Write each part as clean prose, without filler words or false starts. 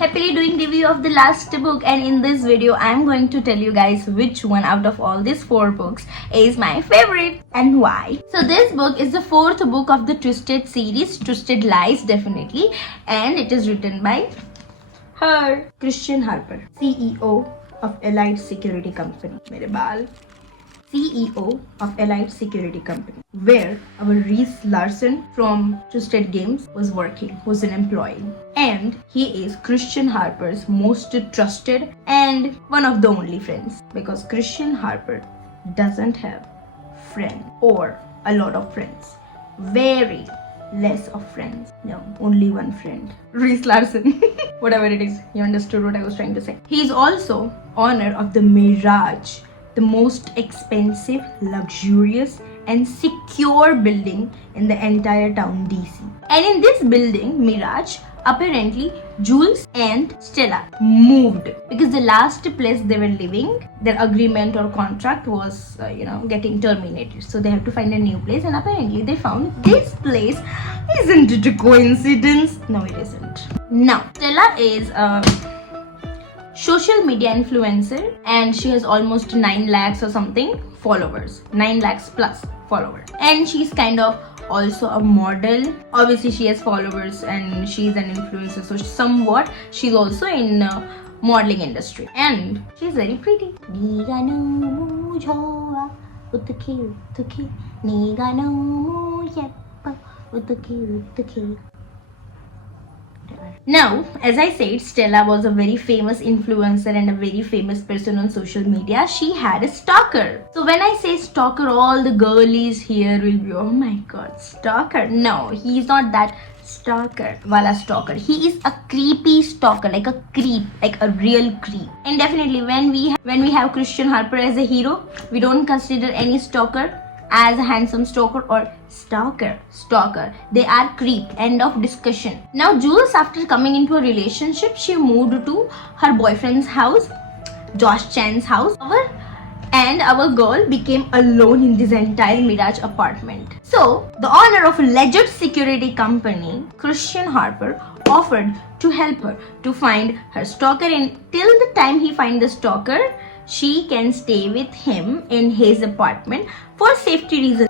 Happily doing review of the last book, and in this video I'm going to tell you guys which one out of all these 4 books is my favorite and why. So this book is the 4th book of the Twisted series, Twisted Lies definitely, and it is written by her, Christian Harper, CEO of Allied Security Company. Mere baal. CEO of Allied Security Company, where our Reese Larson from Twisted Games was working, was an employee. And he is Christian Harper's most trusted and one of the only friends, because Christian Harper doesn't have friend or a lot of friends. Very less of friends. No, only one friend. Reese Larson. Whatever it is, you understood what I was trying to say. He is also owner of the Mirage, the most expensive, luxurious and secure building in the entire town DC. And in this building, Mirage, apparently Jules and Stella moved because the last place they were living, their agreement or contract was getting terminated, so they have to find a new place, and apparently they found this place. Isn't it a coincidence? No, it isn't. Now Stella is a social media influencer, and she has almost 9 lakhs or something followers, 9 lakhs plus followers, and she's kind of also a model. Obviously she has followers and she's an influencer, so somewhat she's also in modeling industry, and she's very pretty. Now, as I said, Stella was a very famous influencer and a very famous person on social media. She had a stalker. So when I say stalker, all the girlies here will be, oh my god, stalker. No, he's not that stalker wala stalker. He is a creepy stalker, like a creep, like a real creep. And definitely when we have Christian Harper as a hero, we don't consider any stalker as a handsome stalker or stalker. They are creep. End of discussion. Now Jules, after coming into a relationship, she moved to her boyfriend's house, Josh Chan's house, and our girl became alone in this entire Mirage apartment. So the owner of a legit security company, Christian Harper, offered to help her to find her stalker, and till the time he finds the stalker, she can stay with him in his apartment for safety reasons.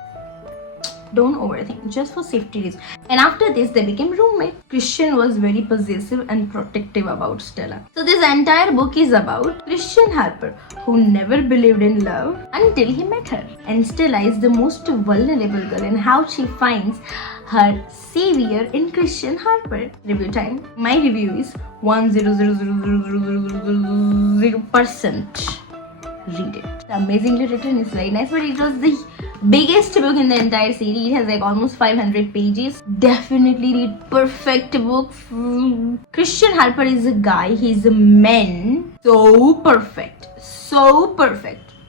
Don't overthink, just for safety reasons. And after this, they became roommates. Christian was very possessive and protective about Stella. So this entire book is about Christian Harper, who never believed in love until he met her. And Stella is the most vulnerable girl, and how she finds her savior in Christian Harper. Review time. My review is 1000000%. Read it. It's amazingly written, it's very nice, but it was the biggest book in the entire series. It has like almost 500 pages. Definitely read. Perfect book. Christian Harper is a guy, he's a man, so perfect,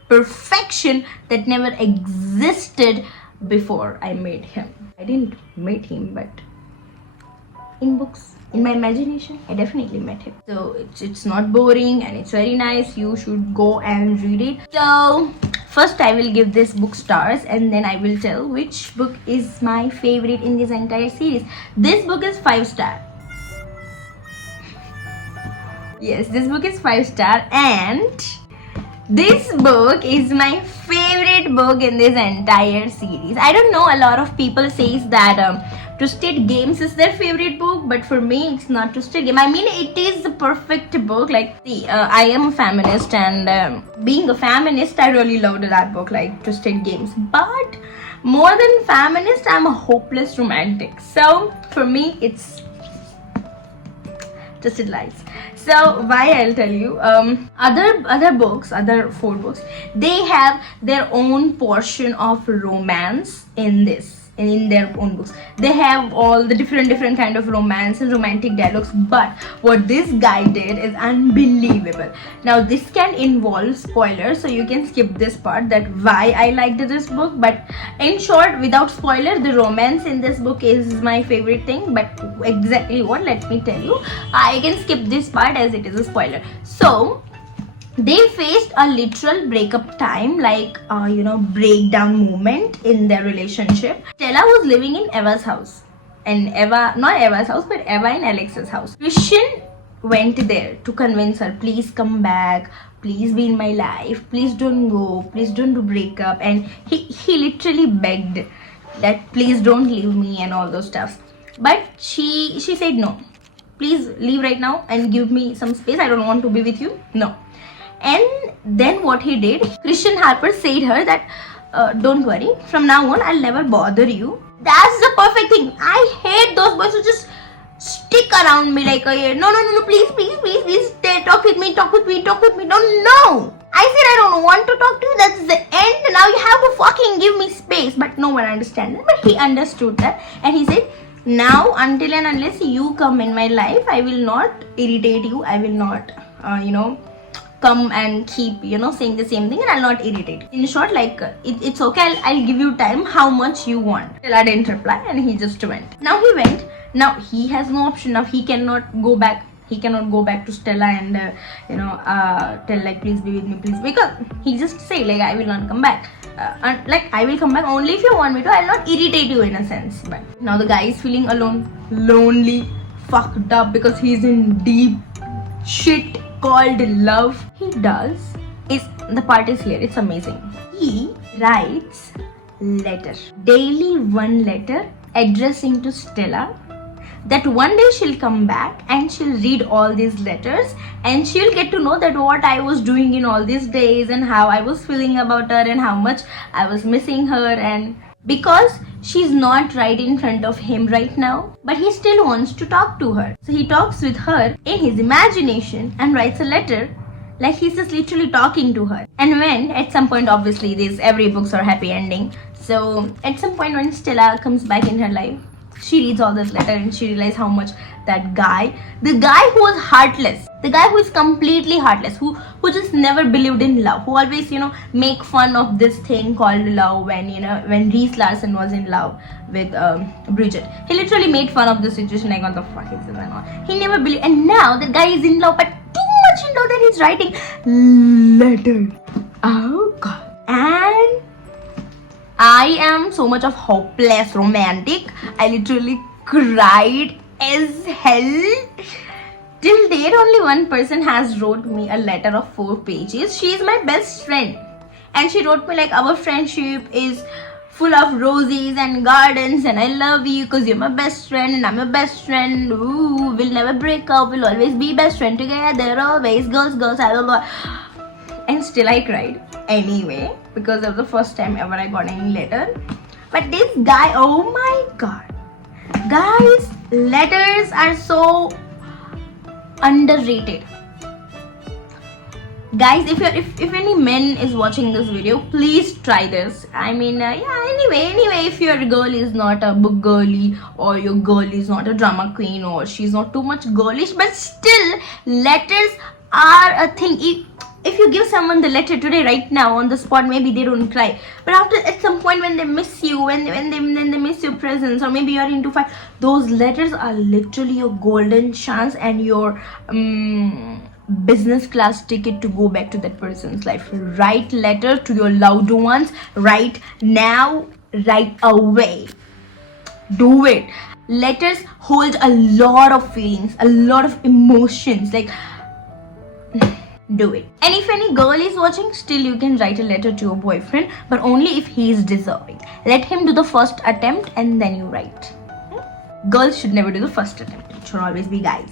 perfection that never existed before I made him. I didn't meet him, but in books, in my imagination, I definitely met him. So it's not boring and it's very nice. You should go and read it. So first I will give this book stars, and then I will tell which book is my favorite in this entire series. This book is 5 star. Yes, this book is 5 star, and this book is my favorite book in this entire series. I don't know, a lot of people says that Twisted Games is their favorite book, but for me it's not Twisted Game. I mean, it is the perfect book. Like, see, I am a feminist, and being a feminist, I really loved that book, like Twisted Games. But more than feminist, I'm a hopeless romantic. So for me, it's Twisted Lies. So why, I'll tell you. Other books, other 4 books, they have their own portion of romance in this. And in their own books, they have all the different kind of romance and romantic dialogues, but what this guy did is unbelievable. Now this can involve spoilers, so you can skip this part, that why I liked this book. But in short, without spoiler, the romance in this book is my favorite thing. But exactly what, let me tell you. I can skip this part as it is a spoiler. So they faced a literal breakup time, like breakdown moment in their relationship. Stella was living in Eva's house, and Eva, not Eva's house, but Eva and Alex's house. Christian went there to convince her, please come back, please be in my life, please don't go, please don't break up. And he literally begged that please don't leave me and all those stuff. But she said no, please leave right now and give me some space, I don't want to be with you, no. And then what he did, Christian Harper said her that don't worry, from now on I'll never bother you. That's the perfect thing. I hate those boys who just stick around me like no, please, stay, talk with me, no. I said I don't want to talk to you, that's the end. Now you have to fucking give me space. But no one understands that. But he understood that, and he said, now until and unless you come in my life, I will not irritate you, I will not come and keep saying the same thing, and I'll not irritate you. In short, like it's okay, I'll give you time how much you want. Stella didn't reply, and he just went. Now he went. Now he has no option. Now he cannot go back. He cannot go back to Stella and tell like please be with me, please, because he just say like I will not come back. And like I will come back only if you want me to. I'll not irritate you in a sense. But now the guy is feeling alone, lonely, fucked up because he's in deep shit called love. He does is the part is here. It's amazing. He writes letter daily, one letter addressing to Stella, that one day she'll come back and she'll read all these letters and she'll get to know that what I was doing in all these days and how I was feeling about her and how much I was missing her. And because she's not right in front of him right now, but he still wants to talk to her, so he talks with her in his imagination and writes a letter like he's just literally talking to her. And when at some point, obviously these every books are happy ending, so at some point when Stella comes back in her life, she reads all this letter and she realizes how much that guy, the guy who was heartless, the guy who is completely heartless, who just never believed in love, who always make fun of this thing called love, when Reese Larson was in love with Bridget, he literally made fun of the situation like what the fuck is this and all. He never believed, and now the guy is in love, but too much in love that he's writing letter. Oh god. And I am so much of hopeless romantic. I literally cried as hell. Till date, only one person has wrote me a letter of 4 pages. She is my best friend, and she wrote me like our friendship is full of roses and gardens, and I love you because you're my best friend and I'm your best friend. Ooh, we'll never break up. We'll always be best friend together. Always, girls, I don't know. And still I cried anyway, because of the first time ever I got any letter. But this guy, oh my god, guys, letters are so underrated. Guys, if any men is watching this video, please try this. I mean, anyway, if your girl is not a book girly, or your girl is not a drama queen, or she's not too much girlish, but still letters are a thing. If you give someone the letter today, right now, on the spot, maybe they don't cry. But after, at some point when they miss you, when they miss your presence, or maybe you're into fight, those letters are literally your golden chance and your business class ticket to go back to that person's life. Write letter to your loved ones right now, right away. Do it. Letters hold a lot of feelings, a lot of emotions. Like, do it. And if any girl is watching, still you can write a letter to your boyfriend, but only if he is deserving. Let him do the first attempt and then you write. Girls should never do the first attempt. It should always be guys.